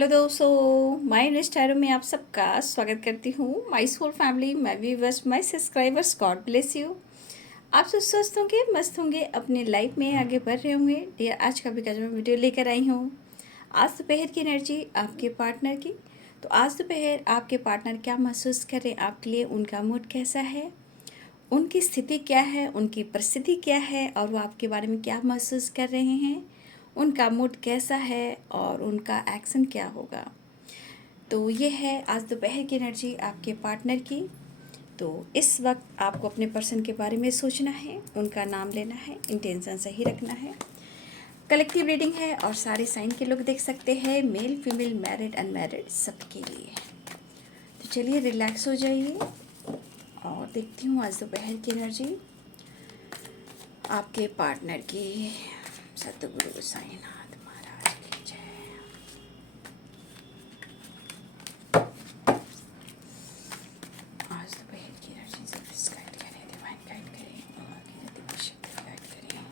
Hello दोस्तों, my Instagram में आप सबका स्वागत करती हूँ। My soul family, my viewers, my subscribers, God bless you. आप सब स्वस्थ होंगे, मस्त होंगे, अपने लाइफ में आगे बढ़ रहे होंगे। डियर, आज का भी मैं वीडियो लेकर आई हूँ। आज दोपहर की एनर्जी आपके पार्टनर की। तो आज दोपहर आपके पार्टनर क्या महसूस कर रहे हैं आपके लिए, उनका मूड कैसा है, उनकी स्थिति क्या है, उनकी परिस्थिति क्या है, और वो आपके बारे में क्या महसूस कर रहे हैं, उनका मूड कैसा है और उनका एक्शन क्या होगा। तो ये है आज दोपहर की एनर्जी आपके पार्टनर की। तो इस वक्त आपको अपने पर्सन के बारे में सोचना है, उनका नाम लेना है, इंटेंशन सही रखना है। कलेक्टिव रीडिंग है और सारे साइन के लोग देख सकते हैं, मेल फीमेल मैरिड अनमैरिड सबके लिए। तो चलिए रिलैक्स हो जाइए और देखती हूँ आज दोपहर की एनर्जी आपके पार्टनर की। सतगुरु साईनाथ महाराज की जय। आज दोपहर की एनर्जी से प्लीज गाइड करें, डिवाइन गाइड करें, और की दिव्य शक्ति गाइड करें।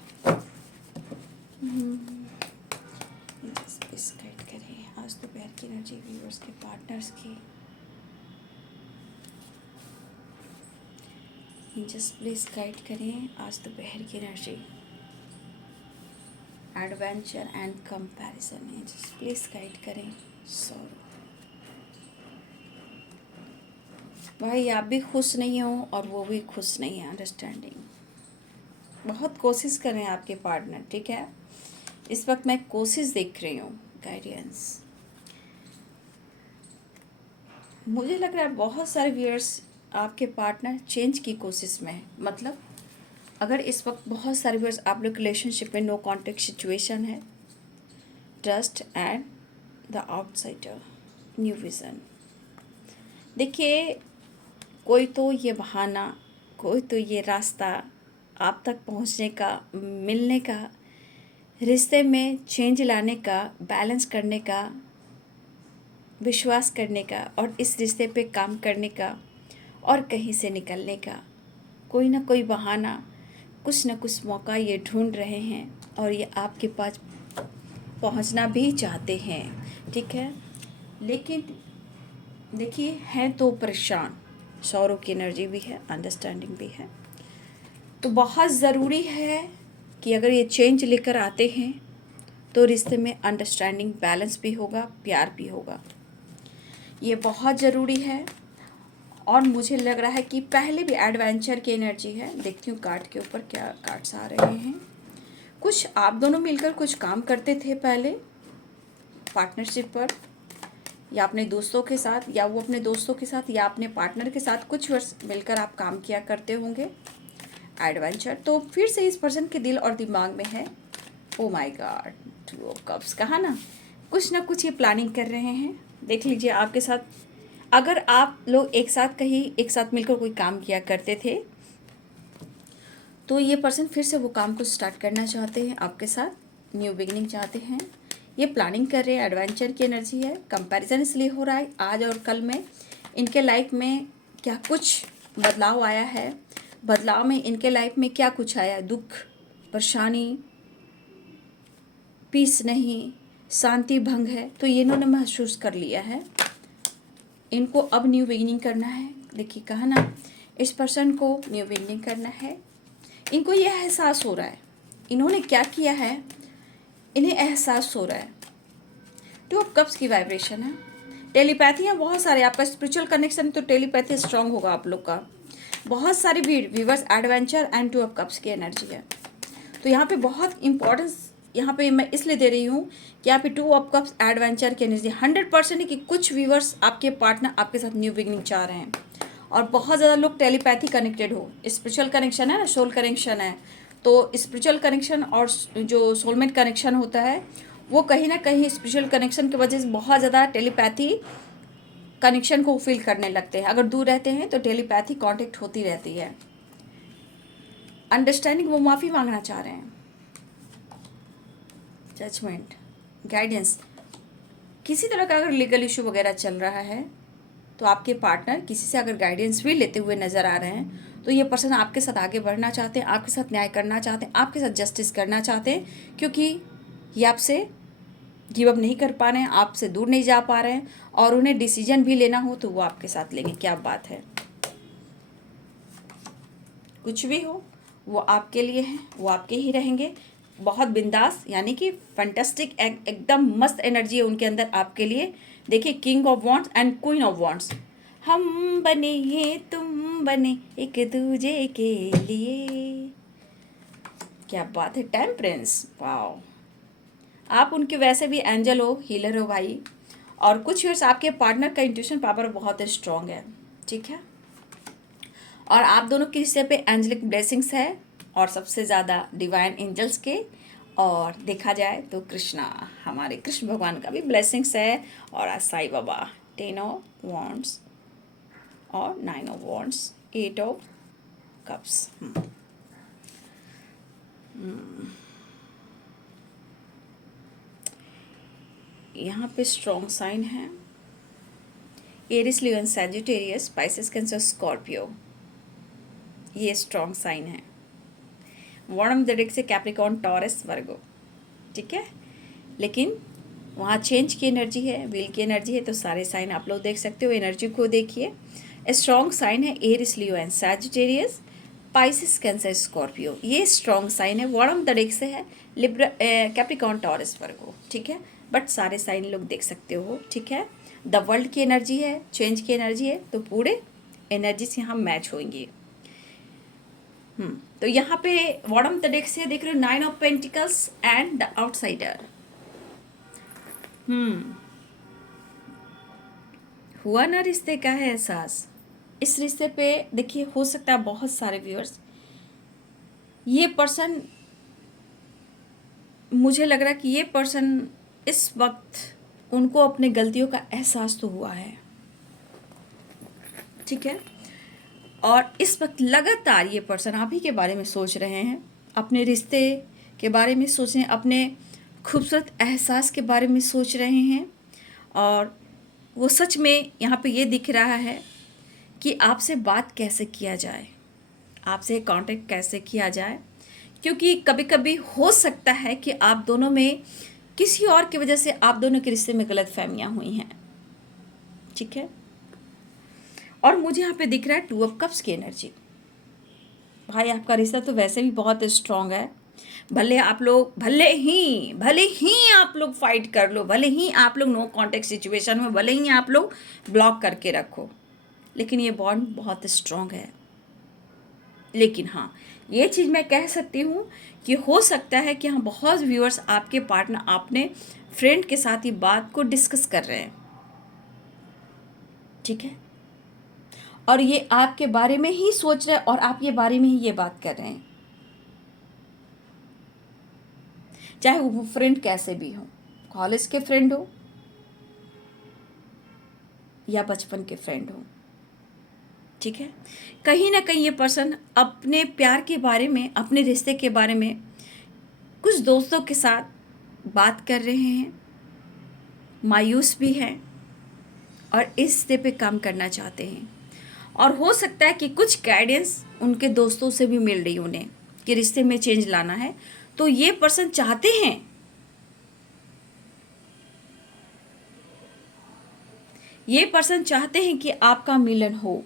प्लीज गाइड करें आज दोपहर की एनर्जी व्यूअर्स के पार्टनर्स की। जस्ट प्लीज गाइड करें आज दोपहर की एनर्जी एडवेंचर एंड कंपैरिजन है। जस्ट प्लीज गाइड करें। सॉरी भाई, आप भी खुश नहीं हो और वो भी खुश नहीं है। अंडरस्टैंडिंग बहुत कोशिश कर रहे हैं आपके पार्टनर, ठीक है। इस वक्त मैं कोशिश देख रही हूँ, गाइडेंस। मुझे लग रहा है बहुत सारे व्यूअर्स आपके पार्टनर चेंज की कोशिश में है। मतलब अगर इस वक्त बहुत सारे व्यूअर्स आप लोग रिलेशनशिप में नो कॉन्टेक्ट सिचुएशन है, trust and the outsider, new vision. देखिए, कोई तो ये बहाना, कोई तो ये रास्ता आप तक पहुंचने का, मिलने का, रिश्ते में चेंज लाने का, बैलेंस करने का, विश्वास करने का और इस रिश्ते पे काम करने का और कहीं से निकलने का कोई ना कोई बहाना, कुछ ना कुछ मौका ये ढूंढ रहे हैं और ये आपके पास पहुंचना भी चाहते हैं, ठीक है। लेकिन देखिए, हैं तो परेशान। सौरों की एनर्जी भी है, अंडरस्टैंडिंग भी है। तो बहुत ज़रूरी है कि अगर ये चेंज लेकर आते हैं तो रिश्ते में अंडरस्टैंडिंग, बैलेंस भी होगा, प्यार भी होगा। ये बहुत ज़रूरी है। और मुझे लग रहा है कि पहले भी एडवेंचर की एनर्जी है। देखती हूँ कार्ड के ऊपर क्या कार्ड्स आ रहे हैं। कुछ आप दोनों मिलकर कुछ काम करते थे पहले पार्टनरशिप पर, या अपने दोस्तों के साथ, या वो अपने दोस्तों के साथ, या अपने पार्टनर के साथ कुछ वर्ष मिलकर आप काम किया करते होंगे। एडवेंचर तो फिर से इस पर्सन के दिल और दिमाग में है। Oh my God, two of cups. कहा ना कुछ ये प्लानिंग कर रहे हैं। देख लीजिए आपके साथ, अगर आप लोग एक साथ कहीं एक साथ मिलकर कोई काम किया करते थे तो ये पर्सन फिर से वो काम को स्टार्ट करना चाहते हैं आपके साथ, न्यू बिगिनिंग चाहते हैं। ये प्लानिंग कर रहे हैं, एडवेंचर की एनर्जी है। कंपैरिजन इसलिए हो रहा है आज और कल में इनके लाइफ में क्या कुछ बदलाव आया है, बदलाव में इनके लाइफ में क्या कुछ आया, दुख, परेशानी, पीस नहीं, शांति भंग है, तो ये इन्होंने महसूस कर लिया है। इनको अब न्यू बिगिनिंग करना है। देखिए कहा ना, इस पर्सन को न्यू बिगिनिंग करना है। इनको ये एहसास हो रहा है, इन्होंने क्या किया है, इन्हें एहसास हो रहा है। टू ऑफ कप्स की वाइब्रेशन है। टेलीपैथियाँ बहुत सारे, आपका स्पिरिचुअल कनेक्शन तो टेलीपैथी स्ट्रांग होगा आप लोग का। बहुत सारे viewers adventure and two of cups की एनर्जी है। तो यहाँ पे बहुत इंपॉर्टेंस यहाँ पे मैं इसलिए दे रही हूँ कि यहाँ पे टू ऑफ कप्स एडवेंचर की एनर्जी 100% है कि कुछ व्यूवर्स आपके पार्टनर आपके साथ न्यू बिगिनिंग चाह रहे हैं और बहुत ज़्यादा लोग टेलीपैथी कनेक्टेड हो। स्पिरिचुअल कनेक्शन है ना, सोल कनेक्शन है। तो स्पिरिचुअल कनेक्शन और जो सोलमेट कनेक्शन होता है वो कहीं ना कहीं स्पिरिचुअल कनेक्शन की वजह से बहुत ज़्यादा टेलीपैथी कनेक्शन को फील करने लगते हैं। अगर दूर रहते हैं तो टेलीपैथी कांटेक्ट होती रहती है। अंडरस्टैंडिंग, वो माफ़ी मांगना चाह रहे हैं। जजमेंट, गाइडेंस, किसी तरह का अगर लीगल इशू वगैरह चल रहा है तो आपके पार्टनर किसी से अगर गाइडेंस भी लेते हुए नज़र आ रहे हैं तो ये पर्सन आपके साथ आगे बढ़ना चाहते हैं, आपके साथ न्याय करना चाहते हैं, आपके साथ जस्टिस करना चाहते हैं, क्योंकि ये आपसे गिव अप नहीं कर पा रहे हैं, आपसे दूर नहीं जा पा रहे हैं, और उन्हें डिसीजन भी लेना हो तो वो आपके साथ लेंगे। क्या बात है। कुछ भी हो वो आपके लिए हैं, वो आपके ही रहेंगे। बहुत बिंदास, यानी कि फैंटास्टिक, एकदम मस्त एनर्जी है उनके अंदर आपके लिए। देखिए, king of wands and queen of wands, हम बने ये तुम बने एक दूजे के लिए। क्या बात है। Temperance, wow. आप उनके वैसे भी एंजल हो, हीलर हो भाई, और कुछ ईयर्स आपके पार्टनर का इंट्यूशन पावर बहुत स्ट्रॉन्ग है, ठीक है। और आप दोनों के हिस्से पे एंजलिक ब्लेसिंग्स है, और सबसे ज़्यादा डिवाइन एंजल्स के, और देखा जाए तो कृष्णा, हमारे कृष्ण भगवान का भी ब्लेसिंग्स है, और आज साईं बाबा। 10 ऑफ वॉन्ड्स और 9 ऑफ वॉन्ड्स, 8 ऑफ कप्स। यहाँ पे स्ट्रॉन्ग साइन है एरिस, लियो, सैजिटेरियस, स्पाइसेस, कैंसर, स्कॉर्पियो, ये स्ट्रॉन्ग साइन है। वर्णम दरिक से कैप्रिकॉर्न, टॉरस, वर्गो, ठीक है। लेकिन वहाँ चेंज की एनर्जी है, व्हील की एनर्जी है, तो सारे साइन आप लोग देख सकते हो। एनर्जी को देखिए। स्ट्रॉन्ग साइन है Aries, Leo and Sagittarius, Pisces, Cancer, Scorpio, ये स्ट्रॉन्ग साइन है। वर्णम दरिक से है लिब्रा, कैप्रिकॉर्न, टॉरस, वर्गो, ठीक है। बट सारे साइन लोग देख सकते हो, ठीक है। द वर्ल्ड की एनर्जी है, चेंज की एनर्जी है, तो पूरे एनर्जीज यहाँ मैच होंगी। तो यहाँ पे बॉटम द डेक से देख रहे हो 9 of pentacles and the outsider. हुआ ना रिश्ते का है एहसास। इस रिश्ते पे देखिए, हो सकता है बहुत सारे व्यूअर्स, ये पर्सन, मुझे लग रहा है कि ये पर्सन इस वक्त उनको अपने गलतियों का एहसास तो हुआ है, ठीक है। और इस वक्त लगातार ये पर्सन आप ही के बारे में सोच रहे हैं, अपने रिश्ते के बारे में सोच रहे हैं, अपने खूबसूरत एहसास के बारे में सोच रहे हैं। और वो सच में यहाँ पे ये दिख रहा है कि आपसे बात कैसे किया जाए, आपसे कांटेक्ट कैसे किया जाए, क्योंकि कभी कभी हो सकता है कि आप दोनों में किसी और की वजह से आप दोनों के रिश्ते में गलतफहमियां हुई हैं, ठीक है। और मुझे यहाँ पे दिख रहा है 2 ऑफ कप्स की एनर्जी। भाई आपका रिश्ता तो वैसे भी बहुत स्ट्रांग है। भले ही आप लोग फाइट कर लो, भले ही आप लोग नो कांटेक्ट सिचुएशन में, भले ही आप लोग ब्लॉक करके रखो, लेकिन ये बॉन्ड बहुत स्ट्रांग है। लेकिन हाँ, ये चीज़ मैं कह सकती हूँ कि हो सकता है कि हाँ, बहुत व्यूअर्स आपके पार्टनर अपने फ्रेंड के साथ ही बात को डिस्कस कर रहे हैं, ठीक है। और ये आपके बारे में ही सोच रहे हैं, और आप ये बारे में ही ये बात कर रहे हैं, चाहे वो फ्रेंड कैसे भी हो, कॉलेज के फ्रेंड हो या बचपन के फ्रेंड हो, ठीक है। कहीं ना कहीं ये पर्सन अपने प्यार के बारे में, अपने रिश्ते के बारे में कुछ दोस्तों के साथ बात कर रहे हैं, मायूस भी हैं, और इस रिश्ते पे काम करना चाहते हैं। और हो सकता है कि कुछ गाइडेंस उनके दोस्तों से भी मिल रही उन्हें कि रिश्ते में चेंज लाना है। तो ये पर्सन चाहते हैं, ये पर्सन चाहते हैं कि आपका मिलन हो,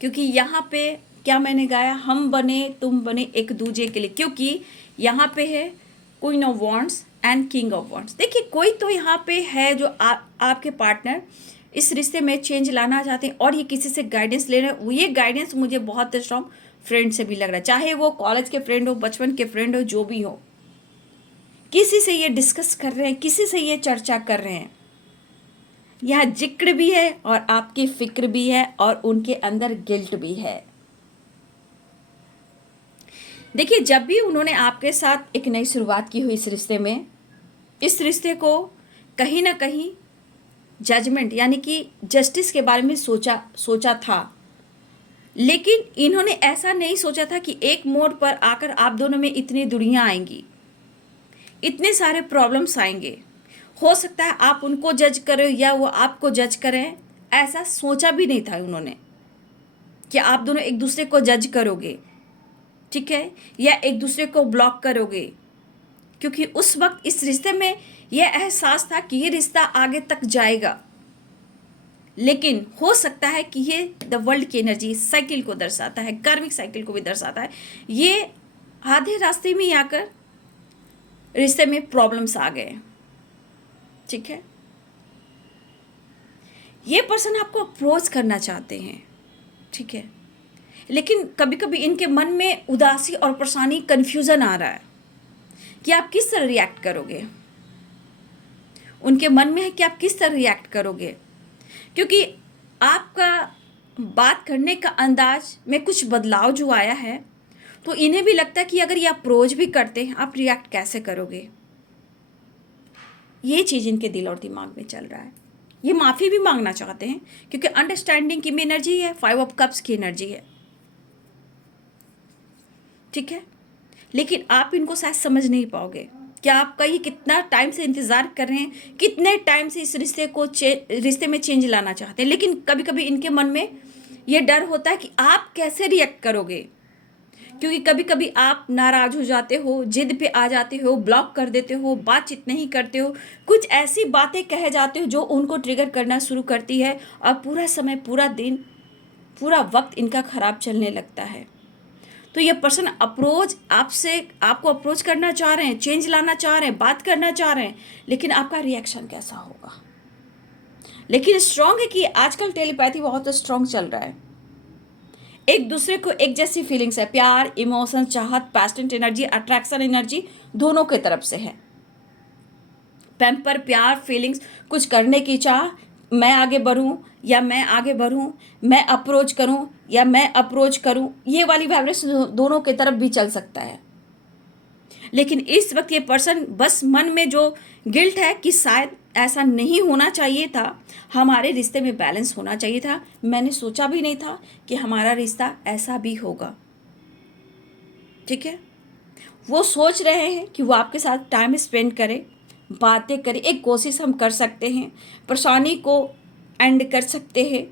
क्योंकि यहाँ पे क्या मैंने गाया, हम बने तुम बने एक दूजे के लिए, क्योंकि यहाँ पे है queen of wands and king of wands. देखिए, कोई तो यहाँ पे है जो आपके पार्टनर इस रिश्ते में चेंज लाना चाहते हैं, और ये किसी से गाइडेंस ले रहे हैं। ये गाइडेंस मुझे बहुत स्ट्रॉन्ग फ्रेंड से भी लग रहा है, चाहे वो कॉलेज के फ्रेंड हो, बचपन के फ्रेंड हो, जो भी हो, किसी से ये डिस्कस कर रहे हैं, किसी से ये चर्चा कर रहे हैं। यहाँ जिक्र भी है और आपकी फिक्र भी है, और उनके अंदर गिल्ट भी है। देखिए, जब भी उन्होंने आपके साथ एक नई शुरुआत की हुई इस रिश्ते में, इस रिश्ते को कहीं ना कहीं जजमेंट यानी कि जस्टिस के बारे में सोचा था, लेकिन इन्होंने ऐसा नहीं सोचा था कि एक मोड़ पर आकर आप दोनों में इतनी दूरियां आएंगी, इतने सारे प्रॉब्लम्स आएंगे। हो सकता है आप उनको जज करें या वो आपको जज करें, ऐसा सोचा भी नहीं था उन्होंने कि आप दोनों एक दूसरे को जज करोगे, ठीक है, या एक दूसरे को ब्लॉक करोगे, क्योंकि उस वक्त इस रिश्ते में यह एहसास था कि ये रिश्ता आगे तक जाएगा। लेकिन हो सकता है कि ये द वर्ल्ड की एनर्जी साइकिल को दर्शाता है, कार्मिक साइकिल को भी दर्शाता है। ये आधे रास्ते में ही आकर रिश्ते में प्रॉब्लम्स आ गए। ठीक है, ये पर्सन आपको अप्रोच करना चाहते हैं, ठीक है, लेकिन कभी कभी इनके मन में उदासी और परेशानी, कन्फ्यूजन आ रहा है कि आप किस तरह रिएक्ट करोगे। उनके मन में है कि आप किस तरह रिएक्ट करोगे, क्योंकि आपका बात करने का अंदाज में कुछ बदलाव जो आया है, तो इन्हें भी लगता है कि अगर ये अप्रोच भी करते हैं, आप रिएक्ट कैसे करोगे। ये चीज़ इनके दिल और दिमाग में चल रहा है। ये माफ़ी भी मांगना चाहते हैं क्योंकि अंडरस्टैंडिंग की भी एनर्जी है, 5 ऑफ कप्स की एनर्जी है। ठीक है, लेकिन आप इनको शायद समझ नहीं पाओगे कि आपका ये कितना टाइम से इंतज़ार कर रहे हैं, कितने टाइम से इस रिश्ते में चेंज लाना चाहते हैं। लेकिन कभी कभी इनके मन में ये डर होता है कि आप कैसे रिएक्ट करोगे, क्योंकि कभी कभी आप नाराज़ हो जाते हो, जिद पे आ जाते हो, ब्लॉक कर देते हो, बातचीत नहीं करते हो, कुछ ऐसी बातें कह जाते हो जो उनको ट्रिगर करना शुरू करती है और पूरा समय, पूरा दिन, पूरा वक्त इनका ख़राब चलने लगता है। तो ये पर्सन आपको अप्रोच करना चाह रहे हैं, चेंज लाना चाह रहे हैं, बात करना चाह रहे हैं, लेकिन आपका रिएक्शन कैसा होगा। लेकिन स्ट्रांग है कि आजकल टेलीपैथी बहुत स्ट्रांग चल रहा है। एक दूसरे को एक जैसी फीलिंग्स है, प्यार, इमोशन, चाहत, पैशनेट एनर्जी, अट्रैक्शन एनर्जी दोनों के तरफ से है। पैम्पर, प्यार, फीलिंग्स, कुछ करने की चाह, मैं आगे बढ़ूं या मैं आगे बढ़ूं, मैं अप्रोच करूं या मैं अप्रोच करूं, ये वाली वाइब्रेशन दोनों के तरफ भी चल सकता है। लेकिन इस वक्त ये पर्सन बस मन में जो गिल्ट है कि शायद ऐसा नहीं होना चाहिए था, हमारे रिश्ते में बैलेंस होना चाहिए था, मैंने सोचा भी नहीं था कि हमारा रिश्ता ऐसा भी होगा। ठीक है, वो सोच रहे हैं कि वो आपके साथ टाइम स्पेंड करे, बातें करें, एक कोशिश हम कर सकते हैं, परेशानी को एंड कर सकते हैं।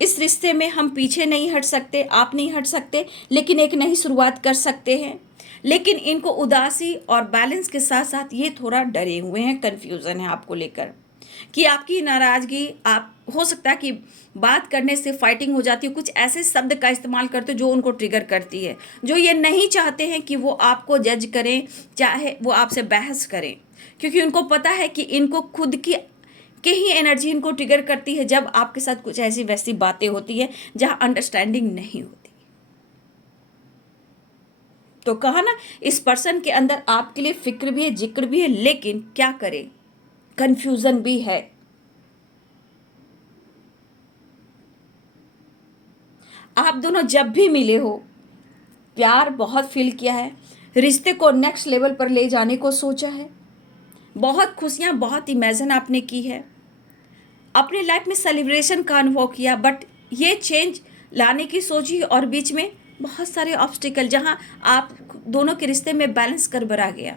इस रिश्ते में हम पीछे नहीं हट सकते, आप नहीं हट सकते, लेकिन एक नई शुरुआत कर सकते हैं। लेकिन इनको उदासी और बैलेंस के साथ साथ ये थोड़ा डरे हुए हैं, कन्फ्यूज़न है आपको लेकर कि आपकी नाराज़गी, आप हो सकता है कि बात करने से फाइटिंग हो जाती है, कुछ ऐसे शब्द का इस्तेमाल करते हो जो उनको ट्रिगर करती है, जो ये नहीं चाहते हैं कि वो आपको जज करें, चाहे वो आपसे बहस करें, क्योंकि उनको पता है कि इनको खुद की ही एनर्जी इनको ट्रिगर करती है जब आपके साथ कुछ ऐसी वैसी बातें होती है जहाँ अंडरस्टैंडिंग नहीं होती। तो कहा ना, इस पर्सन के अंदर आपके लिए फिक्र भी है, जिक्र भी है, लेकिन क्या करें, कंफ्यूजन भी है। आप दोनों जब भी मिले हो, प्यार बहुत फील किया है, रिश्ते को नेक्स्ट लेवल पर ले जाने को सोचा है, बहुत खुशियां, बहुत इमेजिन आपने की है, अपने लाइफ में सेलिब्रेशन का अनुभव किया, बट ये चेंज लाने की सोची और बीच में बहुत सारे ऑब्स्टिकल, जहां आप दोनों के रिश्ते में बैलेंस कर बरा गया।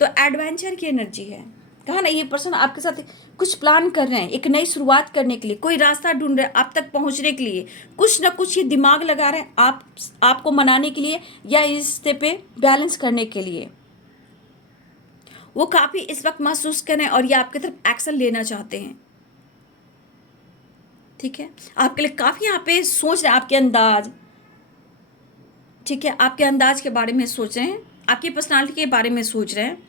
तो एडवेंचर की एनर्जी है। कहा ना, ये पर्सन आपके साथ कुछ प्लान कर रहे हैं, एक नई शुरुआत करने के लिए, कोई रास्ता ढूंढ रहे हैं आप तक पहुंचने के लिए, कुछ ना कुछ ये दिमाग लगा रहे हैं आपको मनाने के लिए या इस रिश्ते पे बैलेंस करने के लिए। वो काफ़ी इस वक्त महसूस कर रहे हैं और ये आपकी तरफ एक्शन लेना चाहते हैं। ठीक है, आपके लिए काफ़ी यहाँ पे सोच रहे हैं, आपके अंदाज, ठीक है, आपके अंदाज के बारे में सोच रहे हैं, आपकी पर्सनालिटी के बारे में सोच रहे हैं।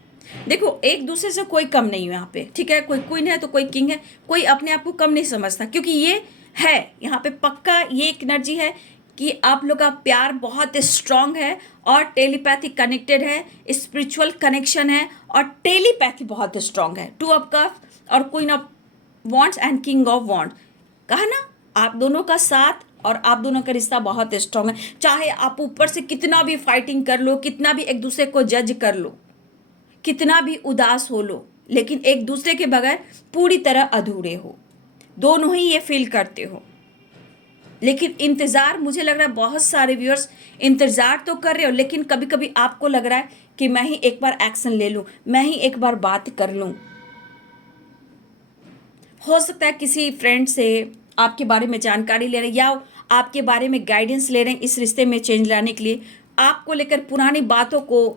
देखो, एक दूसरे से कोई कम नहीं है यहाँ पे, ठीक है, कोई क्वीन है तो कोई किंग है, कोई अपने आप को कम नहीं समझता, क्योंकि ये है यहाँ पे पक्का, ये एक एनर्जी है कि आप लोग का प्यार बहुत स्ट्रांग है और टेलीपैथी कनेक्टेड है, स्पिरिचुअल कनेक्शन है और टेलीपैथी बहुत स्ट्रांग है। 2 ऑफ कप्स और queen of wands and king of wand. कहा ना, आप दोनों का साथ और आप दोनों का रिश्ता बहुत स्ट्रांग है। चाहे आप ऊपर से कितना भी फाइटिंग कर लो, कितना भी एक दूसरे को जज कर लो, कितना भी उदास हो लो, लेकिन एक दूसरे के बगैर पूरी तरह अधूरे हो, दोनों ही ये फील करते हो। लेकिन इंतज़ार, मुझे लग रहा है बहुत सारे व्यूअर्स इंतज़ार तो कर रहे हो, लेकिन कभी कभी आपको लग रहा है कि मैं ही एक बार एक्शन ले लूँ, मैं ही एक बार बात कर लूँ। हो सकता है किसी फ्रेंड से आपके बारे में जानकारी ले रहे हैं या आपके बारे में गाइडेंस ले रहे हैं इस रिश्ते में चेंज लाने के लिए। आपको लेकर पुरानी बातों को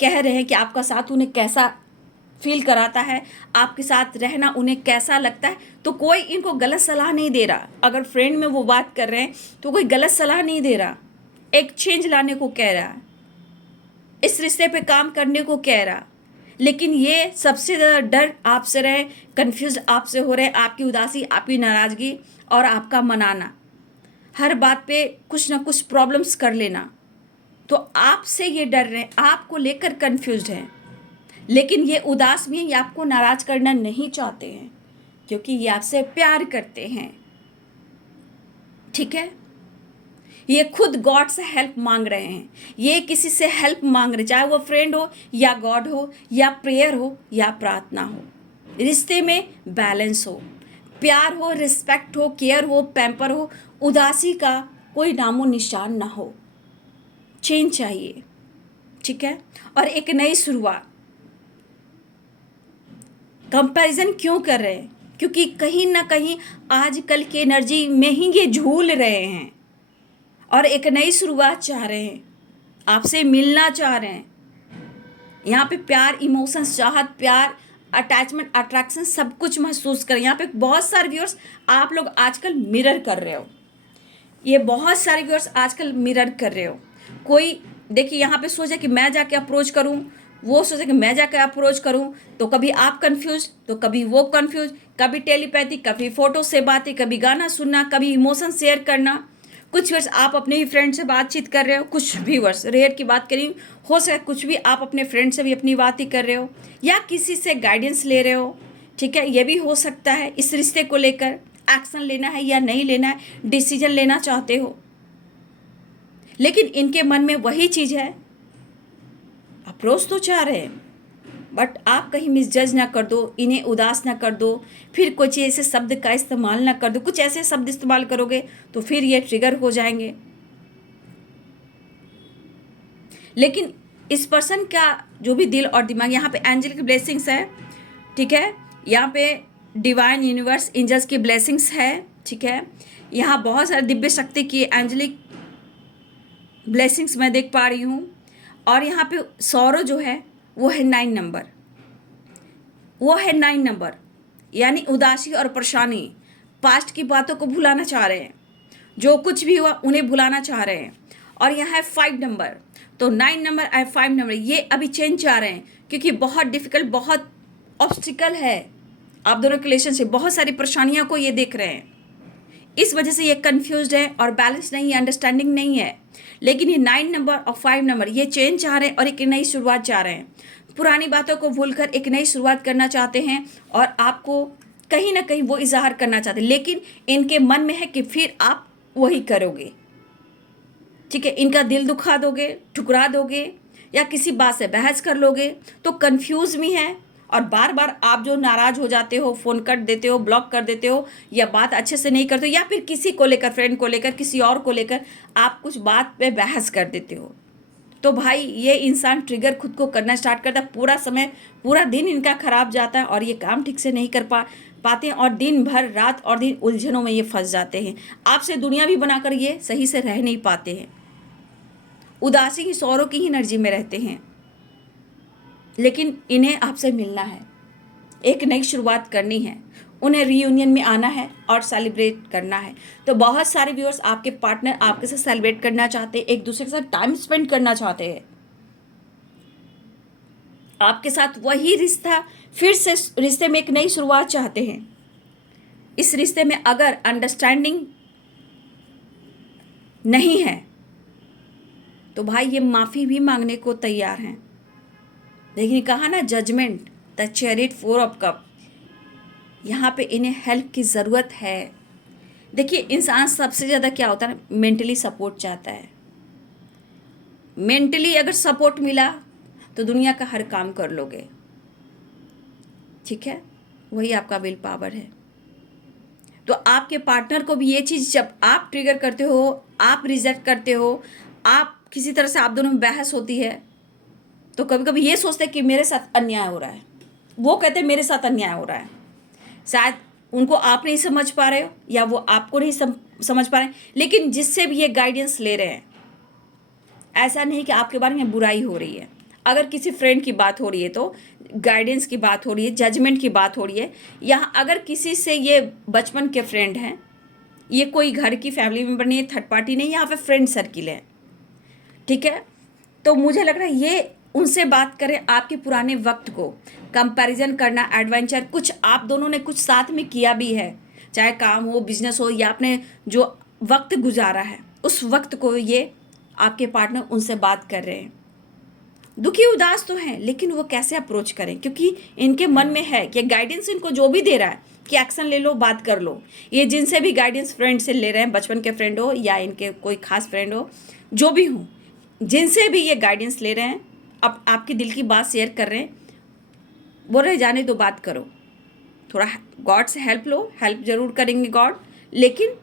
कह रहे हैं कि आपका साथ उन्हें कैसा फील कराता है, आपके साथ रहना उन्हें कैसा लगता है। तो कोई इनको गलत सलाह नहीं दे रहा। अगर फ्रेंड में वो बात कर रहे हैं तो कोई गलत सलाह नहीं दे रहा, एक चेंज लाने को कह रहा है, इस रिश्ते पे काम करने को कह रहा। लेकिन ये सबसे ज़्यादा डर आपसे रहे, कंफ्यूज आपसे हो रहे, आपकी उदासी, आपकी नाराज़गी और आपका मनाना, हर बात पे कुछ ना कुछ प्रॉब्लम्स कर लेना। तो आपसे ये डर रहे, आपको लेकर कंफ्यूज्ड हैं। लेकिन ये उदास भी हैं, ये आपको नाराज़ करना नहीं चाहते हैं, क्योंकि ये आपसे प्यार करते हैं। ठीक है, ये खुद गॉड से हेल्प मांग रहे हैं, ये किसी से हेल्प मांग रहे, चाहे वो फ्रेंड हो या गॉड हो या प्रेयर हो या प्रार्थना हो। रिश्ते में बैलेंस हो, प्यार हो, रिस्पेक्ट हो, केयर हो, पैम्पर हो, उदासी का कोई नामो निशान ना हो। चेंज चाहिए, ठीक है, और एक नई शुरुआत। कंपैरिजन क्यों कर रहे हैं? क्योंकि कहीं ना कहीं आजकल की एनर्जी में ही ये झूल रहे हैं और एक नई शुरुआत चाह रहे हैं, आपसे मिलना चाह रहे हैं। यहाँ पे प्यार, इमोशंस, चाहत, प्यार, अटैचमेंट, अट्रैक्शन सब कुछ महसूस करें। यहाँ पे बहुत सारे व्यूअर्स आप लोग आजकल मिरर कर रहे हो, ये बहुत सारे व्यूअर्स आजकल मिरर कर रहे हो। कोई देखिए यहाँ पे सोचे कि मैं जाके अप्रोच करूँ, वो सोचे कि मैं जाके अप्रोच करूँ, तो कभी आप कंफ्यूज तो कभी वो कंफ्यूज, कभी टेलीपैथी, कभी फोटो से बातें, कभी गाना सुनना, कभी इमोशन शेयर करना। कुछ व्यूअर्स आप अपने ही फ्रेंड से बातचीत कर रहे हो, कुछ व्यूअर्स रेयर की बात करी, हो सके कुछ भी आप अपने फ्रेंड से भी अपनी बात ही कर रहे हो या किसी से गाइडेंस ले रहे हो। ठीक है, ये भी हो सकता है। इस रिश्ते को लेकर एक्शन लेना है या नहीं लेना है, डिसीजन लेना चाहते हो। लेकिन इनके मन में वही चीज़ है, अप्रोच तो चाह रहे हैं, बट आप कहीं मिसजज ना कर दो, इन्हें उदास ना कर दो, फिर कुछ ऐसे शब्द का इस्तेमाल ना कर दो। कुछ ऐसे शब्द इस्तेमाल करोगे तो फिर ये ट्रिगर हो जाएंगे। लेकिन इस पर्सन का जो भी दिल और दिमाग, यहाँ पे एंजल की ब्लेसिंग्स है, ठीक है, यहाँ पे डिवाइन यूनिवर्स एंजल्स की ब्लेसिंग्स है, ठीक है, यहाँ बहुत सारे दिव्य शक्ति की एंजलिक ब्लेसिंग्स मैं देख पा रही हूँ। और यहाँ पे सौरो जो है वो है 9 नंबर, वो है 9 नंबर, यानी उदासी और परेशानी, पास्ट की बातों को भुलाना चाह रहे हैं, जो कुछ भी हुआ उन्हें भुलाना चाह रहे हैं। और यहाँ है 5 नंबर, तो 9 नंबर और 5 नंबर ये अभी चेंज चाह रहे हैं, क्योंकि बहुत डिफिकल्ट, बहुत ऑब्स्टिकल है आप दोनों के रिलेशनशिप, बहुत सारी परेशानियों को ये देख रहे हैं। इस वजह से ये कंफ्यूज्ड है और बैलेंस नहीं है, अंडरस्टैंडिंग नहीं है। लेकिन ये 9 नंबर और 5 नंबर ये चेंज चाह रहे हैं और एक नई शुरुआत चाह रहे हैं। पुरानी बातों को भूलकर एक नई शुरुआत करना चाहते हैं और आपको कहीं ना कहीं वो इजहार करना चाहते हैं। लेकिन इनके मन में है कि फिर आप वही करोगे, ठीक है, इनका दिल दुखा दोगे, ठुकरा दोगे या किसी बात से बहस कर लोगे। तो कंफ्यूज भी हैं और बार बार आप जो नाराज़ हो जाते हो, फ़ोन कट देते हो, ब्लॉक कर देते हो, या बात अच्छे से नहीं करते हो, या फिर किसी को लेकर, फ्रेंड को लेकर, किसी और को लेकर आप कुछ बात पे बहस कर देते हो। तो भाई ये इंसान ट्रिगर खुद को करना स्टार्ट करता है, पूरा समय, पूरा दिन इनका खराब जाता है और ये काम ठीक से नहीं कर पाते हैं और दिन भर, रात और दिन उलझनों में ये फंस जाते हैं। आपसे दुनिया भी बनाकर ये सही से रह नहीं पाते हैं, उदासी की, सौरों की ही एनर्जी में रहते हैं। लेकिन इन्हें आपसे मिलना है, एक नई शुरुआत करनी है, उन्हें रीयूनियन में आना है और सेलिब्रेट करना है। तो बहुत सारे व्यूअर्स आपके पार्टनर आपके साथ सेलिब्रेट करना चाहते हैं, एक दूसरे के साथ टाइम स्पेंड करना चाहते हैं, आपके साथ वही रिश्ता, फिर से रिश्ते में एक नई शुरुआत चाहते हैं। इस रिश्ते में अगर अंडरस्टैंडिंग नहीं है तो भाई ये माफ़ी भी मांगने को तैयार हैं। देखिए कहा ना, judgement, the chariot, 4 of cup, यहाँ पे इन्हें हेल्प की ज़रूरत है। देखिए इंसान सबसे ज़्यादा क्या होता है ना, मेंटली सपोर्ट चाहता है। मेंटली अगर सपोर्ट मिला तो दुनिया का हर काम कर लोगे, ठीक है, वही आपका विल पावर है। तो आपके पार्टनर को भी ये चीज़, जब आप ट्रिगर करते हो, आप रिजेक्ट करते हो, आप किसी तरह से आप दोनों में बहस होती है, तो कभी कभी ये सोचते हैं कि मेरे साथ अन्याय हो रहा है, वो कहते हैं मेरे साथ अन्याय हो रहा है। शायद उनको आप नहीं समझ पा रहे हो या वो आपको नहीं समझ पा रहे हैं, लेकिन जिससे भी ये गाइडेंस ले रहे हैं ऐसा नहीं कि आपके बारे में बुराई हो रही है। अगर किसी फ्रेंड की बात हो रही है तो गाइडेंस की बात हो रही है, जजमेंट की बात हो रही है। यहाँ अगर किसी से ये बचपन के फ्रेंड हैं, ये कोई घर की फैमिली मेम्बर नहीं है, थर्ड पार्टी नहीं, यहाँ पे फ्रेंड सर्किल है, ठीक है। तो मुझे लग रहा है ये उनसे बात करें, आपके पुराने वक्त को कंपैरिजन करना, एडवेंचर, कुछ आप दोनों ने कुछ साथ में किया भी है, चाहे काम हो, बिजनेस हो, या आपने जो वक्त गुजारा है उस वक्त को ये आपके पार्टनर उनसे बात कर रहे हैं। दुखी उदास तो हैं, लेकिन वो कैसे अप्रोच करें, क्योंकि इनके मन में है कि गाइडेंस इनको जो भी दे रहा है कि एक्शन ले लो, बात कर लो। ये जिनसे भी गाइडेंस फ्रेंड से ले रहे हैं, बचपन के फ्रेंड हो या इनके कोई खास फ्रेंड हो, जो भी हो, जिनसे भी ये गाइडेंस ले रहे हैं, अब आपकी दिल की बात शेयर कर रहे हैं, बोल रहे जाने दो, बात करो, थोड़ा गॉड से हेल्प लो। हेल्प जरूर करेंगे गॉड, लेकिन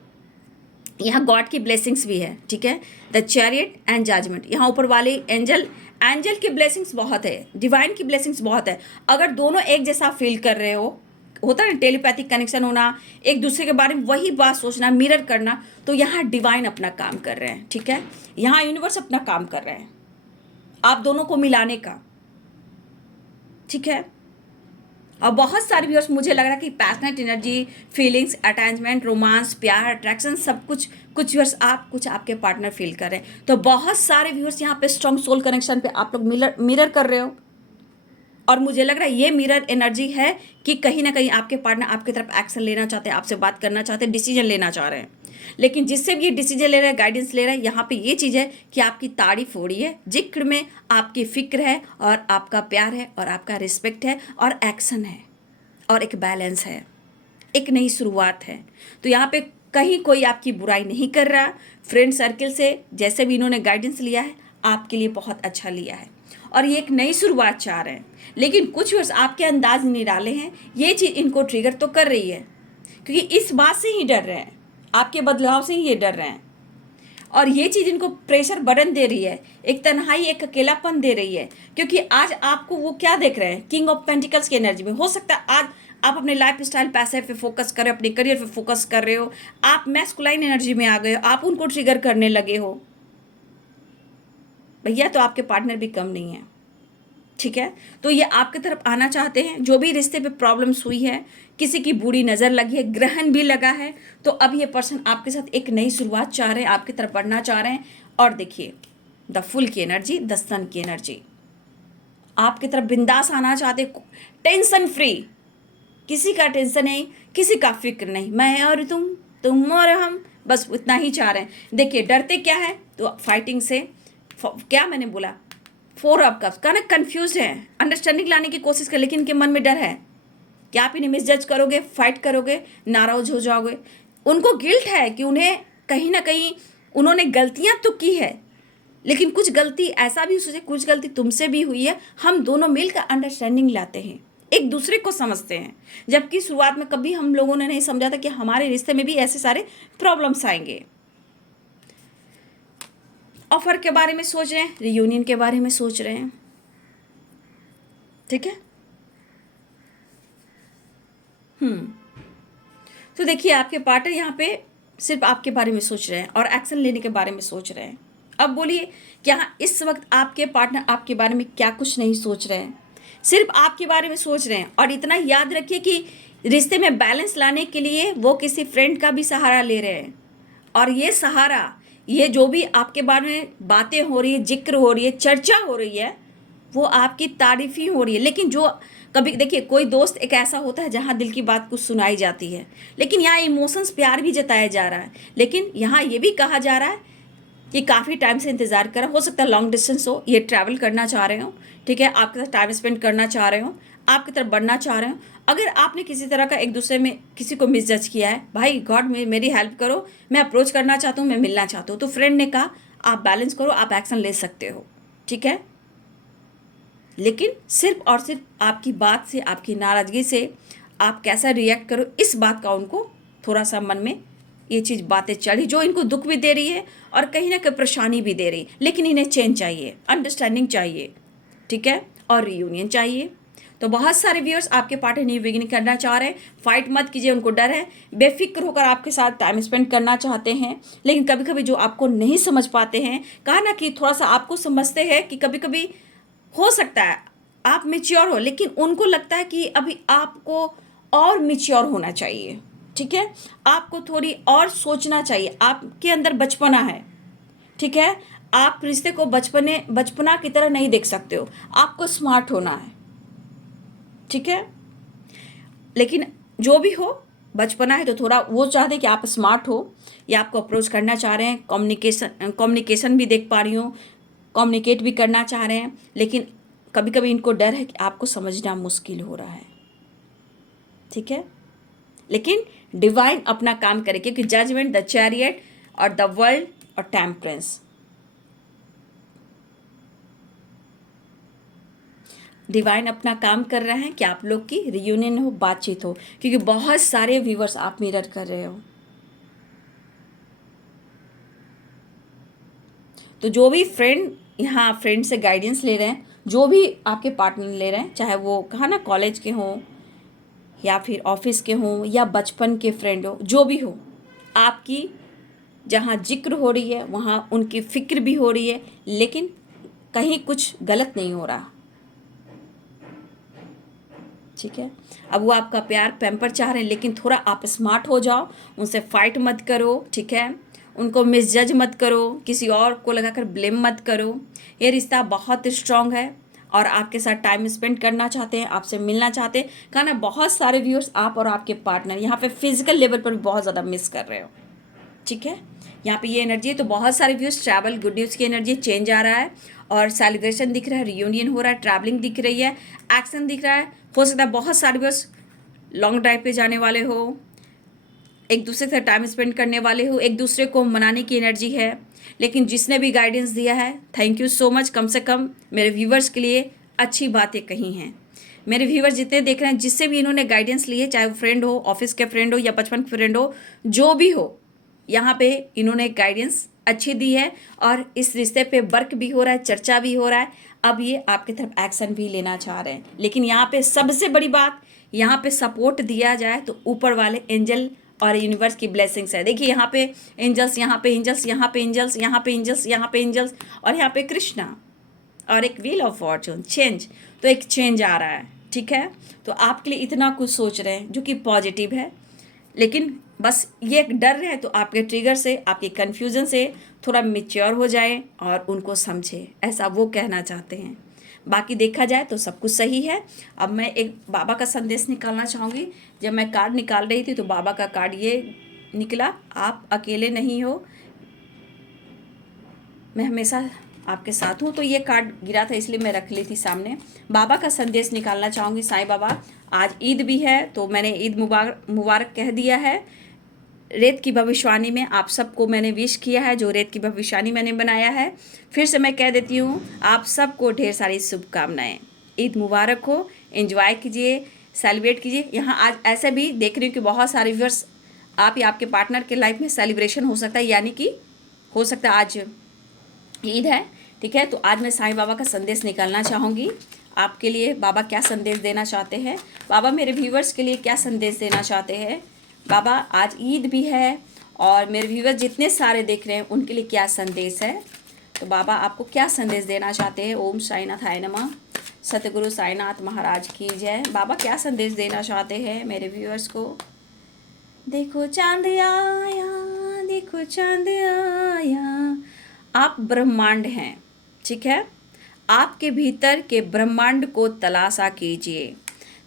यहाँ गॉड की ब्लेसिंग्स भी है, ठीक है। द चैरियट एंड जजमेंट, यहाँ ऊपर वाले एंजल की ब्लेसिंग्स बहुत है, डिवाइन की ब्लेसिंग्स बहुत है। अगर दोनों एक जैसा फील कर रहे हो, होता है ना टेलीपैथिक कनेक्शन होना, एक दूसरे के बारे में वही बात सोचना, मिरर करना, तो यहाँ डिवाइन अपना काम कर रहे हैं, ठीक है। यहाँ यूनिवर्स अपना काम कर रहे हैं आप दोनों को मिलाने का, ठीक है। और बहुत सारे व्यूअर्स, मुझे लग रहा है कि passionate energy, feelings, attachment, romance, प्यार, अट्रैक्शन, सब कुछ व्यूअर्स आप, कुछ आपके पार्टनर फील कर रहे हैं। तो बहुत सारे व्यूअर्स यहाँ पे स्ट्रॉन्ग सोल कनेक्शन पे आप लोग मिरर कर रहे हो, और मुझे लग रहा है ये मिरर एनर्जी है कि कहीं ना कहीं आपके पार्टनर आपकी तरफ एक्शन लेना चाहते हैं, आपसे बात करना चाहते हैं, डिसीजन लेना चाह रहे हैं। लेकिन जिससे भी ये डिसीजन ले रहे हैं, गाइडेंस ले रहे हैं, यहाँ पे ये चीज़ है कि आपकी तारीफ हो रही है, जिक्र में आपकी फिक्र है, और आपका प्यार है, और आपका रिस्पेक्ट है, और एक्शन है, और एक बैलेंस है, एक नई शुरुआत है। तो यहाँ पे कहीं कोई आपकी बुराई नहीं कर रहा। फ्रेंड सर्किल से जैसे भी इन्होंने गाइडेंस लिया है, आपके लिए बहुत अच्छा लिया है, और ये एक नई शुरुआत चाह रहे हैं। लेकिन कुछ वर्ष आपके अंदाज निराले हैं, ये चीज़ इनको ट्रिगर तो कर रही है, क्योंकि इस बात से ही डर रहे हैं, आपके बदलाव से ही ये डर रहे हैं, और ये चीज़ इनको प्रेशर बर्डन दे रही है, एक तन्हाई, एक अकेलापन दे रही है। क्योंकि आज आपको वो क्या देख रहे हैं, किंग ऑफ पेंटिकल्स की एनर्जी में। हो सकता है आज आप अपने लाइफ स्टाइल, पैसे पे फोकस कर रहे हो, अपने करियर पे फोकस कर रहे हो, आप मैस्कुलाइन एनर्जी में आ गए हो, आप उनको ट्रिगर करने लगे हो। भैया तो आपके पार्टनर भी कम नहीं है, ठीक है। तो ये आपकी तरफ आना चाहते हैं। जो भी रिश्ते पे प्रॉब्लम्स हुई है, किसी की बुरी नज़र लगी है, ग्रहण भी लगा है, तो अब ये पर्सन आपके साथ एक नई शुरुआत चाह रहे हैं, आपकी तरफ बढ़ना चाह रहे हैं। और देखिए द फुल की एनर्जी, द सन की एनर्जी, आपकी तरफ बिंदास आना चाहते, टेंशन फ्री, किसी का टेंशन नहीं, किसी का फिक्र नहीं, मैं और तुम और हम, बस इतना ही चाह रहे हैं। देखिए डरते क्या है, तो फाइटिंग से, क्या मैंने बोला, 4 ऑफ कप्स का ना, कंफ्यूज है, अंडरस्टैंडिंग लाने की कोशिश कर, लेकिन इनके मन में डर है कि आप इन्हें मिसजज करोगे, फाइट करोगे, नाराज हो जाओगे। उनको गिल्ट है कि उन्हें कहीं ना कहीं उन्होंने गलतियां तो की है, लेकिन कुछ गलती ऐसा भी सोचे, कुछ गलती तुमसे भी हुई है, हम दोनों मिलकर अंडरस्टैंडिंग लाते हैं, एक दूसरे को समझते हैं। जबकि शुरुआत में कभी हम लोगों ने नहीं समझा था कि हमारे रिश्ते में भी ऐसे सारे प्रॉब्लम्स आएंगे। ऑफर के बारे में सोच रहे हैं, रियूनियन के बारे में सोच रहे हैं, ठीक है। तो देखिए आपके पार्टनर यहाँ पे सिर्फ आपके बारे में सोच रहे हैं और एक्शन लेने के बारे में सोच रहे हैं। अब बोलिए क्या इस वक्त आपके पार्टनर आपके बारे में क्या कुछ नहीं सोच रहे हैं, सिर्फ आपके बारे में सोच रहे हैं। और इतना याद रखिए कि रिश्ते में बैलेंस लाने के लिए वो किसी फ्रेंड का भी सहारा ले रहे हैं, और ये सहारा, ये जो भी आपके बारे में बातें हो रही है, जिक्र हो रही है, चर्चा हो रही है, वो आपकी तारीफ ही हो रही है। लेकिन जो कभी देखिए कोई दोस्त एक ऐसा होता है जहाँ दिल की बात कुछ सुनाई जाती है, लेकिन यहाँ इमोशंस, प्यार भी जताया जा रहा है। लेकिन यहाँ ये भी कहा जा रहा है कि काफ़ी टाइम से इंतज़ार करा, हो सकता है लॉन्ग डिस्टेंस हो, ये ट्रैवल करना चाह रहे हो, ठीक है, आपके साथ टाइम स्पेंड करना चाह रहे हो, आपकी तरफ बढ़ना चाह रहे हो। अगर आपने किसी तरह का एक दूसरे में किसी को मिसजज किया है, भाई गॉड मेरी हेल्प करो, मैं अप्रोच करना चाहता हूँ, मैं मिलना चाहता हूँ, तो फ्रेंड ने कहा आप बैलेंस करो, आप एक्शन ले सकते हो, ठीक है। लेकिन सिर्फ और सिर्फ आपकी बात से, आपकी नाराज़गी से आप कैसा रिएक्ट करो, इस बात का उनको थोड़ा सा मन में ये चीज़ बातें चढ़ी, जो इनको दुख भी दे रही है और कहीं ना कहीं परेशानी भी दे रही है। लेकिन इन्हें चेंज चाहिए, अंडरस्टैंडिंग चाहिए, ठीक है, और रियूनियन चाहिए। तो बहुत सारे व्यूअर्स आपके पार्टनर न्यू बिगिनिंग करना चाह रहे हैं, फाइट मत कीजिए, उनको डर है, बेफिक्र होकर आपके साथ टाइम स्पेंड करना चाहते हैं। लेकिन कभी कभी जो आपको नहीं समझ पाते हैं, कहा ना कि थोड़ा सा आपको समझते हैं कि कभी कभी हो सकता है आप मेच्योर हो, लेकिन उनको लगता है कि अभी आपको और मेच्योर होना चाहिए। ठीक है, आपको थोड़ी और सोचना चाहिए, आपके अंदर बचपना है। ठीक है, आप रिश्ते को बचपना की तरह नहीं देख सकते हो, आपको स्मार्ट होना है। ठीक है, लेकिन जो भी हो, बचपना है तो थोड़ा वो चाहते कि आप स्मार्ट हो, या आपको अप्रोच करना चाह रहे हैं, कम्युनिकेशन भी देख पा रही हूँ, कम्युनिकेट भी करना चाह रहे हैं, लेकिन कभी कभी इनको डर है कि आपको समझना मुश्किल हो रहा है। ठीक है, लेकिन डिवाइन अपना काम करे, क्योंकि जजमेंट, द चैरियट और द वर्ल्ड और टेम्परेंस, डिवाइन अपना काम कर रहे हैं कि आप लोग की रियूनियन हो, बातचीत हो, क्योंकि बहुत सारे व्यूवर्स आप मिरर कर रहे हो। तो जो भी फ्रेंड यहाँ फ्रेंड से गाइडेंस ले रहे हैं, जो भी आपके पार्टनर ले रहे हैं, चाहे वो कहा ना कॉलेज के हों या फिर ऑफिस के हों या बचपन के फ्रेंड हो, जो भी हो, आपकी जहाँ जिक्र हो रही है वहाँ उनकी फिक्र भी हो रही है, लेकिन कहीं कुछ गलत नहीं हो रहा। ठीक है, अब वो आपका प्यार पैम्पर चाह रहे हैं, लेकिन थोड़ा आप स्मार्ट हो जाओ, उनसे फाइट मत करो। ठीक है, उनको मिसजज मत करो, किसी और को लगाकर ब्लेम मत करो। ये रिश्ता बहुत स्ट्रांग है और आपके साथ टाइम स्पेंड करना चाहते हैं, आपसे मिलना चाहते हैं। कहा ना बहुत सारे व्यूअर्स आप और आपके पार्टनर यहाँ पे फिजिकल लेवल पर भी बहुत ज़्यादा मिस कर रहे हो। ठीक है, यहाँ पे ये एनर्जी है, तो बहुत सारे व्यूअर्स ट्रैवल, गुड न्यूज़ की एनर्जी, चेंज आ रहा है और सेलिब्रेशन दिख रहा है, रियूनियन हो रहा है, ट्रैवलिंग दिख रही है, एक्शन दिख रहा है। हो सकता है बहुत सारे व्यूअर्स लॉन्ग ड्राइव पे जाने वाले हो, एक दूसरे के साथ टाइम स्पेंड करने वाले हो, एक दूसरे को मनाने की एनर्जी है। लेकिन जिसने भी गाइडेंस दिया है, थैंक यू सो मच। कम से कम मेरे व्यूवर्स के लिए अच्छी बातें कही हैं। मेरे व्यूवर्स जितने देख रहे हैं, जिससे भी इन्होंने गाइडेंस ली है, चाहे वो फ्रेंड हो, ऑफिस के फ्रेंड हो या बचपन के फ्रेंड हो, जो भी हो, यहाँ पे इन्होंने गाइडेंस अच्छी दी है और इस रिश्ते पे वर्क भी हो रहा है, चर्चा भी हो रहा है। अब ये आपकी तरफ एक्शन भी लेना चाह रहे हैं, लेकिन यहाँ पे सबसे बड़ी बात, यहाँ पे सपोर्ट दिया जाए तो ऊपर वाले एंजल और यूनिवर्स की ब्लेसिंग्स है। देखिए यहाँ पे एंजल्स, यहाँ पे एंजल्स, यहाँ पे एंजल्स, यहाँ पे एंजल्स, यहाँ पे एंजल्स, और यहाँ पे कृष्णा और एक व्हील ऑफ फॉर्चून, चेंज। तो एक चेंज आ रहा है। ठीक है, तो आपके लिए इतना कुछ सोच रहे हैं जो कि पॉजिटिव है, लेकिन बस ये एक डर है, तो आपके ट्रिगर से, आपके कन्फ्यूज़न से थोड़ा मेच्योर हो जाए और उनको समझे, ऐसा वो कहना चाहते हैं। बाकी देखा जाए तो सब कुछ सही है। अब मैं एक बाबा का संदेश निकालना चाहूँगी। जब मैं कार्ड निकाल रही थी तो बाबा का कार्ड ये निकला, आप अकेले नहीं हो, मैं हमेशा आपके साथ हूँ। तो ये कार्ड गिरा था इसलिए मैं रख ली थी सामने। बाबा का संदेश निकालना चाहूँगी। साईं बाबा, आज ईद भी है तो मैंने ईद मुबारक कह दिया है। रेत की भविष्यवाणी में आप सबको मैंने विश किया है, जो रेत की भविष्यवाणी मैंने बनाया है। फिर से मैं कह देती हूँ, आप सबको ढेर सारी शुभकामनाएं। ईद मुबारक हो, एंजॉय कीजिए, सेलिब्रेट कीजिए। यहाँ आज ऐसे भी देख रही हूँ कि बहुत सारे व्यूअर्स, आप या आपके पार्टनर के लाइफ में सेलिब्रेशन हो सकता है, यानी कि हो सकता है आज ईद है। ठीक है, तो आज मैं साईं बाबा का संदेश निकालना चाहूँगी आपके लिए। बाबा क्या संदेश देना चाहते हैं, बाबा मेरे व्यूवर्स के लिए क्या संदेश देना चाहते हैं। बाबा आज ईद भी है और मेरे व्यूवर्स जितने सारे देख रहे हैं उनके लिए क्या संदेश है, तो बाबा आपको क्या संदेश देना चाहते हैं। ओम साईनाथाय नमः, सतगुरु साईनाथ महाराज की जय। बाबा क्या संदेश देना चाहते हैं मेरे व्यूवर्स को। देखो चांद आया, देखो चांद आया, आप ब्रह्मांड हैं। ठीक है, आपके भीतर के ब्रह्मांड को तलाशा कीजिए।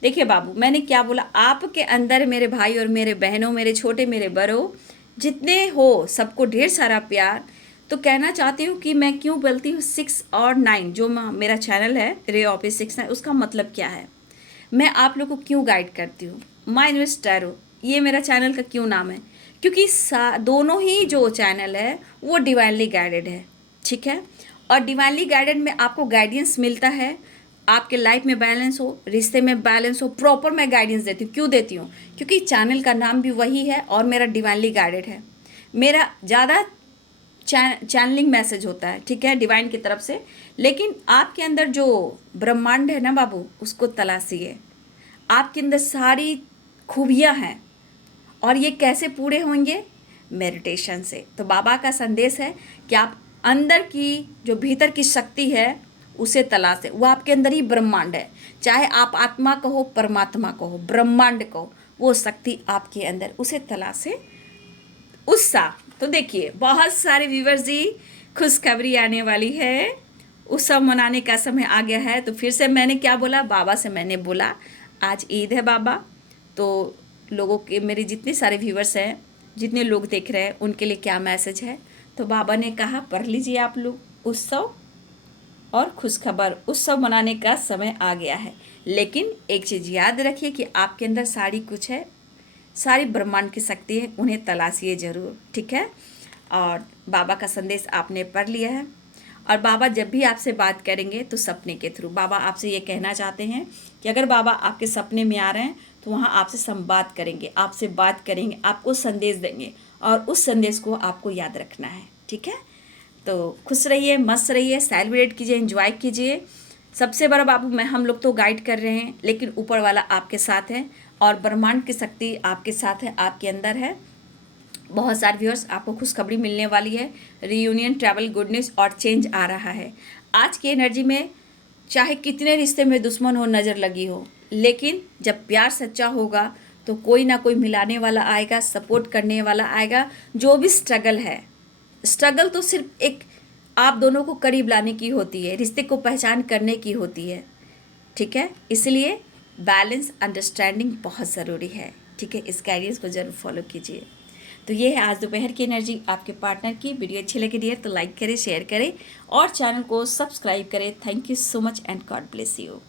देखिए बाबू, मैंने क्या बोला, आपके अंदर मेरे भाई और मेरे बहनों, मेरे छोटे मेरे बड़ों, जितने हो सबको ढेर सारा प्यार। तो कहना चाहती हूँ कि मैं क्यों बोलती हूँ 6 और 9, जो मेरा चैनल है रे ऑफिस 6 उसका मतलब क्या है, मैं आप लोग को क्यों गाइड करती हूँ। माय यूनिवर्स टैरो, ये मेरा चैनल का क्यों नाम है, क्योंकि दोनों ही जो चैनल है वो डिवाइनली गाइडेड है। ठीक है, और डिवाइनली गाइडेड में आपको गाइडेंस मिलता है, आपके लाइफ में बैलेंस हो, रिश्ते में बैलेंस हो, प्रॉपर मैं गाइडेंस देती हूँ। क्यों देती हूँ, क्योंकि चैनल का नाम भी वही है और मेरा डिवाइनली गाइडेड है। मेरा ज़्यादा चैनलिंग मैसेज होता है, ठीक है, डिवाइन की तरफ से। लेकिन आपके अंदर जो ब्रह्मांड है ना बाबू, उसको तलाशिए। आपके अंदर सारी खूबियाँ हैं और ये कैसे पूरे होंगे? मेडिटेशन से। तो बाबा का संदेश है कि आप अंदर की जो भीतर की शक्ति है उसे तलाशें। वो आपके अंदर ही ब्रह्मांड है, चाहे आप आत्मा कहो, परमात्मा कहो, ब्रह्मांड कहो, वो शक्ति आपके अंदर, उसे तलाशें। उत्साह। तो देखिए बहुत सारे व्यूवर्स जी, खुशखबरी आने वाली है, उत्सव मनाने का समय आ गया है। तो फिर से मैंने क्या बोला, बाबा से मैंने बोला आज ईद है बाबा, तो लोगों के, मेरे जितने सारे व्यूवर्स हैं, जितने लोग देख रहे हैं, उनके लिए क्या मैसेज है। तो बाबा ने कहा पढ़ लीजिए आप लोग, उत्सव और खुशखबर, उत्सव मनाने का समय आ गया है। लेकिन एक चीज़ याद रखिए कि आपके अंदर सारी कुछ है, सारी ब्रह्मांड की शक्ति है, उन्हें तलाशिए ज़रूर, ठीक है। और बाबा का संदेश आपने पढ़ लिया है। और बाबा जब भी आपसे बात करेंगे तो सपने के थ्रू बाबा आपसे ये कहना चाहते हैं कि अगर बाबा आपके सपने में आ रहे हैं तो वहाँ आपसे संवाद करेंगे, आपसे बात करेंगे, आपको संदेश देंगे और उस संदेश को आपको याद रखना है, ठीक है। तो खुश रहिए, मस्त रहिए, सेलिब्रेट कीजिए, एंजॉय कीजिए। सबसे बड़ा बाबू मैं, हम लोग तो गाइड कर रहे हैं, लेकिन ऊपर वाला आपके साथ है और ब्रह्मांड की शक्ति आपके साथ है, आपके अंदर है। बहुत सारे व्यूअर्स, आपको खुशखबरी मिलने वाली है, रीयूनियन, ट्रैवल, गुड न्यूज़ और चेंज आ रहा है। आज की एनर्जी में चाहे कितने रिश्ते में दुश्मन हो, नज़र लगी हो, लेकिन जब प्यार सच्चा होगा तो कोई ना कोई मिलाने वाला आएगा, सपोर्ट करने वाला आएगा। जो भी स्ट्रगल है, स्ट्रगल तो सिर्फ एक आप दोनों को करीब लाने की होती है, रिश्ते को पहचान करने की होती है, ठीक है। इसलिए बैलेंस, अंडरस्टैंडिंग बहुत ज़रूरी है, ठीक है। इस गाइडेंस को ज़रूर फॉलो कीजिए। तो ये है आज दोपहर की एनर्जी आपके पार्टनर की। वीडियो अच्छी लगी डियर तो लाइक करें, शेयर करें और चैनल को सब्सक्राइब करें। Thank you so much and God bless you.